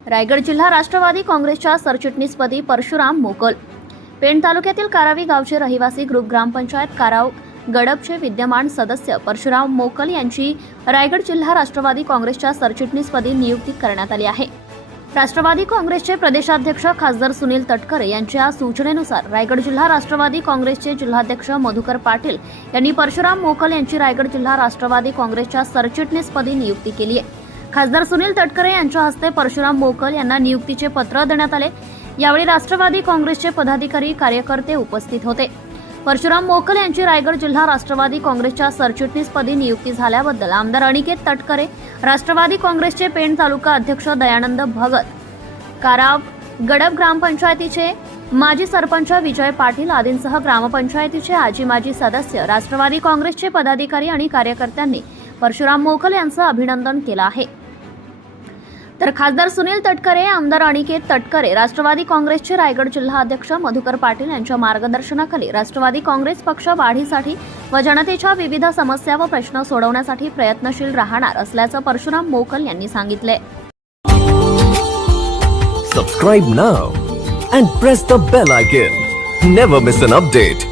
रायगड जिल्हा राष्ट्रवादी काँग्रेसच्या सरचिटणीसपदी परशुराम मोकल. पेण तालुक्यातील कारावी गावचे रहिवासी ग्रुप ग्रामपंचायत काराव गडपचे विद्यमान सदस्य परशुराम मोकल यांची रायगड जिल्हा राष्ट्रवादी काँग्रेसच्या सरचिटणीसपदी नियुक्ती करण्यात आली आहे. राष्ट्रवादी काँग्रेसचे प्रदेशाध्यक्ष खासदार सुनील तटकरे यांच्या सूचनेनुसार रायगड जिल्हा राष्ट्रवादी काँग्रेसचे जिल्हाध्यक्ष मधुकर पाटील यांनी परशुराम मोकल यांची रायगड जिल्हा राष्ट्रवादी काँग्रेसच्या सरचिटणीसपदी नियुक्ती केली आहे. खासदार सुनील तटकरे यांच्या हस्ते परशुराम मोकल यांना नियुक्तीचे पत्र देण्यात आले. यावेळी राष्ट्रवादी काँग्रेसचे पदाधिकारी कार्यकर्ते उपस्थित होते. परशुराम मोकल यांची रायगड जिल्हा राष्ट्रवादी काँग्रेसच्या सरचिटणीसपदी नियुक्ती झाल्याबद्दल आमदार अनिकेत तटकरे राष्ट्रवादी काँग्रेसचे पेण तालुका अध्यक्ष दयानंद भगत काराव गडब ग्रामपंचायतीचे माजी सरपंच विजय पाटील आदींसह ग्रामपंचायतीचे आजी माजी सदस्य राष्ट्रवादी काँग्रेसचे पदाधिकारी आणि कार्यकर्त्यांनी परशुराम मोकल यांचं अभिनंदन केलं आहे. तर खासदार सुनील तटकरे आमदार अनिकेत तटकरे राष्ट्रवादी काँग्रेसचे रायगड जिल्हा अध्यक्ष मधुकर पाटील यांच्या मार्गदर्शनाखाली राष्ट्रवादी काँग्रेस पक्ष वाढीसाठी व जनतेच्या विविध समस्या व प्रश्न सोडवण्यासाठी प्रयत्नशील राहणार असल्याचं परशुराम मोकल यांनी सांगितले. Subscribe now and press the bell icon never miss an update